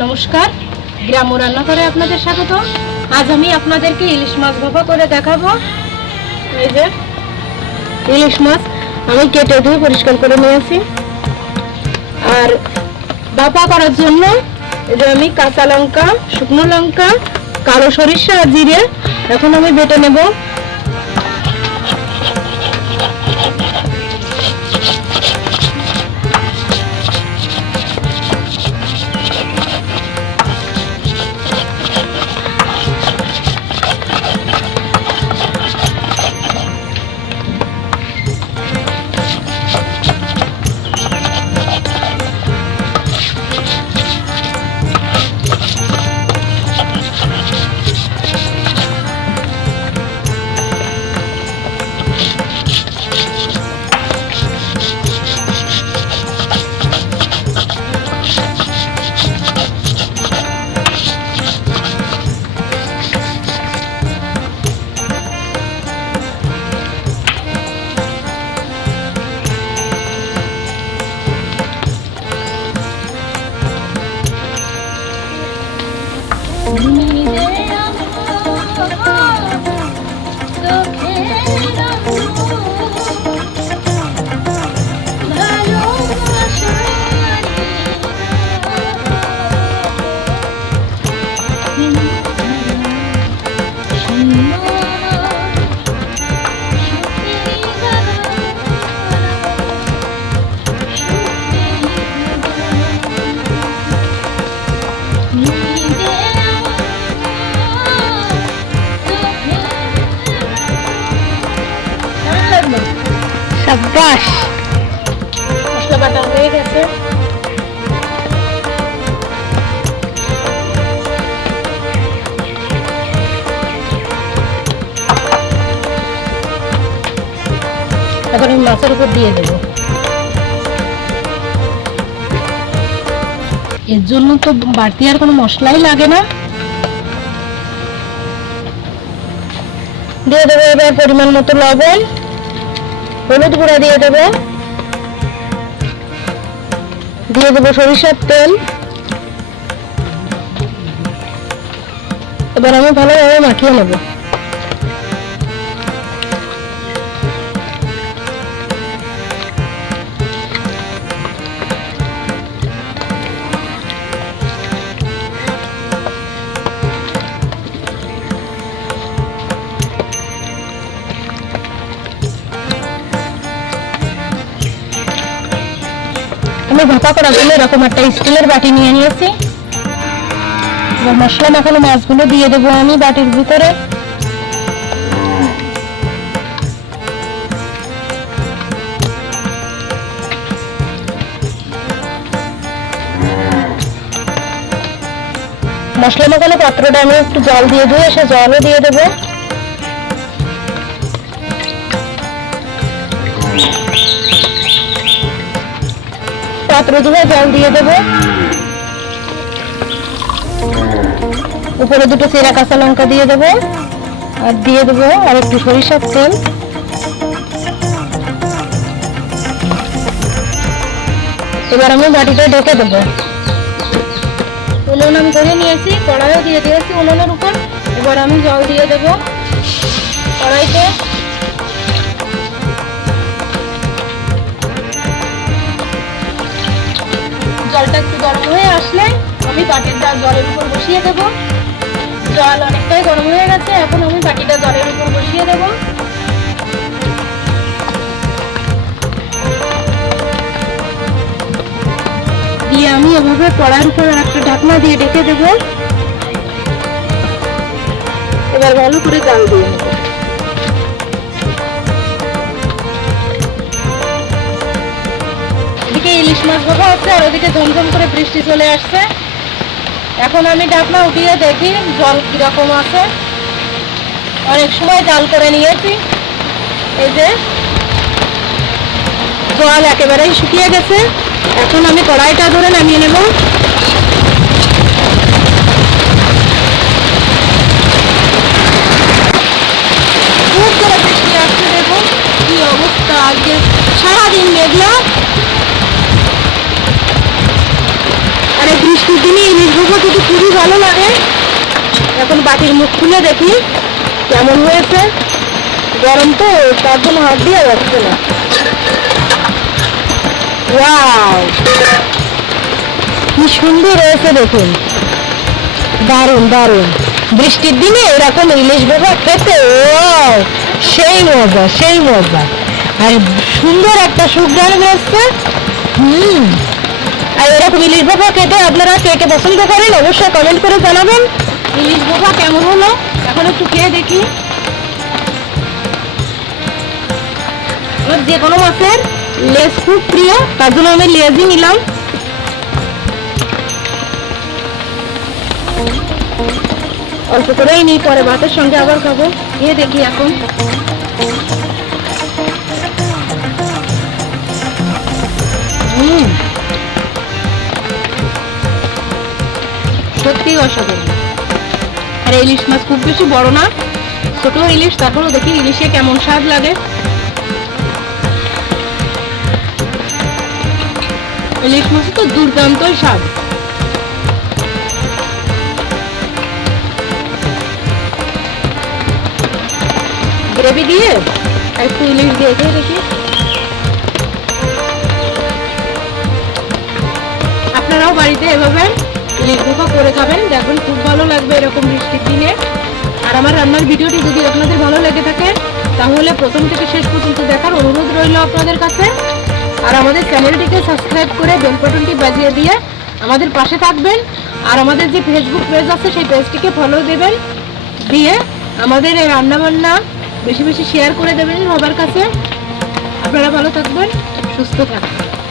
নমস্কার। গ্রাম রান্নাঘরে আপনাদের স্বাগত। আজ আমি আপনাদেরকে ইলিশ মাছ ভাপা করে দেখাবো। এই যে, ইলিশ মাছ আমি কেটে ধুয়ে পরিষ্কার করে নিয়েছি আর ভাপা করার জন্য যে আমি কাঁচা লঙ্কা, শুকনো লঙ্কা, কালো সরিষা আর জিরে, এখন আমি বেটে নেব। সাব্বাস এখন আমি মাছের উপর দিয়ে দেবো। এর জন্য তো বাড়তি আর কোনো মশলাই লাগে না। দিয়ে দেবো এবার পরিমাণ মতো লবণ। হলুদ গুঁড়া দিয়ে দেব। দিয়ে দেবো সরিষার তেল। এবার আমি ভালোভাবে মাখিয়ে নেব। আমি ভাপা করার জন্য এরকম একটা স্টিলের বাটি নিয়ে নিয়েছি। এবার মশলা মাখানো মাছগুলো দিয়ে দেবো আমি বাটির ভিতরে। মশলা মাখানো পাত্রটা আমি একটু জল দিয়ে ধুয়ে, সে জলও দিয়ে দেবো। পাত্র ধুয়ে জল দিয়ে দেবো। উপরে দুটো চেরা কাঁচা লঙ্কা দিয়ে দেবো। আর দিয়ে দেবো আর একটু সরিষার তেল। এবার আমি বাটিটা ঢেকে দেবো। উনুন আমি করে নিয়েছি, কড়াইও দিয়ে দিয়েছি উনুনের উপর। এবার আমি জল দিয়ে দেবো। কড়াইতে জলটা একটু গরম হয়ে আসলে আমি বাটিটা জলের উপর বসিয়ে দেব। জল অনেকটাই গরম হয়ে গেছে, এখন আমি বাটিটা জলের উপর বসিয়ে দেব। দিয়ে আমি এভাবে কড়ার উপর একটা ঢাকনা দিয়ে ঢেকে দেব। এবার ভালো করে জাল দিয়ে নেব। এদিকে ইলিশ মাছ ভাবা হচ্ছে আর ওদিকে ঝমঝম করে বৃষ্টি চলে আসছে। এখন আমি ঢাকনা উঠিয়ে দেখি জল কীরকম আছে। অনেক সময় জাল করে নিয়েছি। এই যে জল একেবারেই শুকিয়ে গেছে। এখন আমি কড়াইটা ধরে নামিয়ে নেব। বৃষ্টি দেখুন কি অবস্থা। সারাদিন মেঘলা আর এই বৃষ্টির দিনে ইলিশ খুবই ভালো লাগে। এখন বাটির মুখ খুলে দেখি কেমন হয়েছে। গরম তো, তার জন্য হাত দিয়ে যাচ্ছে না। কি সুন্দর হয়েছে দেখুন। দারুণ দারুণ। বৃষ্টির দিনে এরকম ইলিশ ভাজা খেতে ও সেই মজা সেই মজা। আর সুন্দর একটা সুগ্রান বেরোচ্ছে হুম। আর এরকম ইলিশ ভাপা খেতে আপনারা কে কে পছন্দ করেন অবশ্যই কমেন্ট করে জানাবেন। ইলিশ ভাপা কেমন হলো? এখন একটু খেয়ে দেখি। আমার যে কোনো মাছের লেজ খুব প্রিয় তার জন্য আমি লেজই নিলাম। অল্প করেই নিই পরে ভাতের সঙ্গে আবার খাব। খেয়ে দেখি এখন। হুম। সত্যি অসাধারণ। আর ইলিশ মাছ খুব বেশি বড় না, ছোট ইলিশ, তারপরও দেখি ইলিশে কেমন স্বাদ লাগে। ইলিশ মাছ তো দুর্দান্তই স্বাদ। গ্রেভি দিয়ে একটু ইলিশ দিয়ে দিয়ে দেখি। আপনারাও বাড়িতে এভাবে ইলিশ করে খাবেন। দেখুন, খুব ভালো লাগবে এরকম বৃষ্টির দিনে। আর আমার রান্নার ভিডিওটি যদি আপনাদের ভালো লেগে থাকে, তাহলে প্রথম থেকে শেষ পর্যন্ত দেখার অনুরোধ রইল আপনাদের কাছে। আর আমাদের চ্যানেলটিকে সাবস্ক্রাইব করে বেল বাটনটি বাজিয়ে দিয়ে আমাদের পাশে থাকবেন। আর আমাদের যে ফেসবুক পেজ আছে, সেই পেজটিকে ফলো দেবেন। দিয়ে আমাদের এই রান্নাবান্না বেশি বেশি শেয়ার করে দেবেন সবার কাছে। আপনারা ভালো থাকবেন, সুস্থ থাকবেন।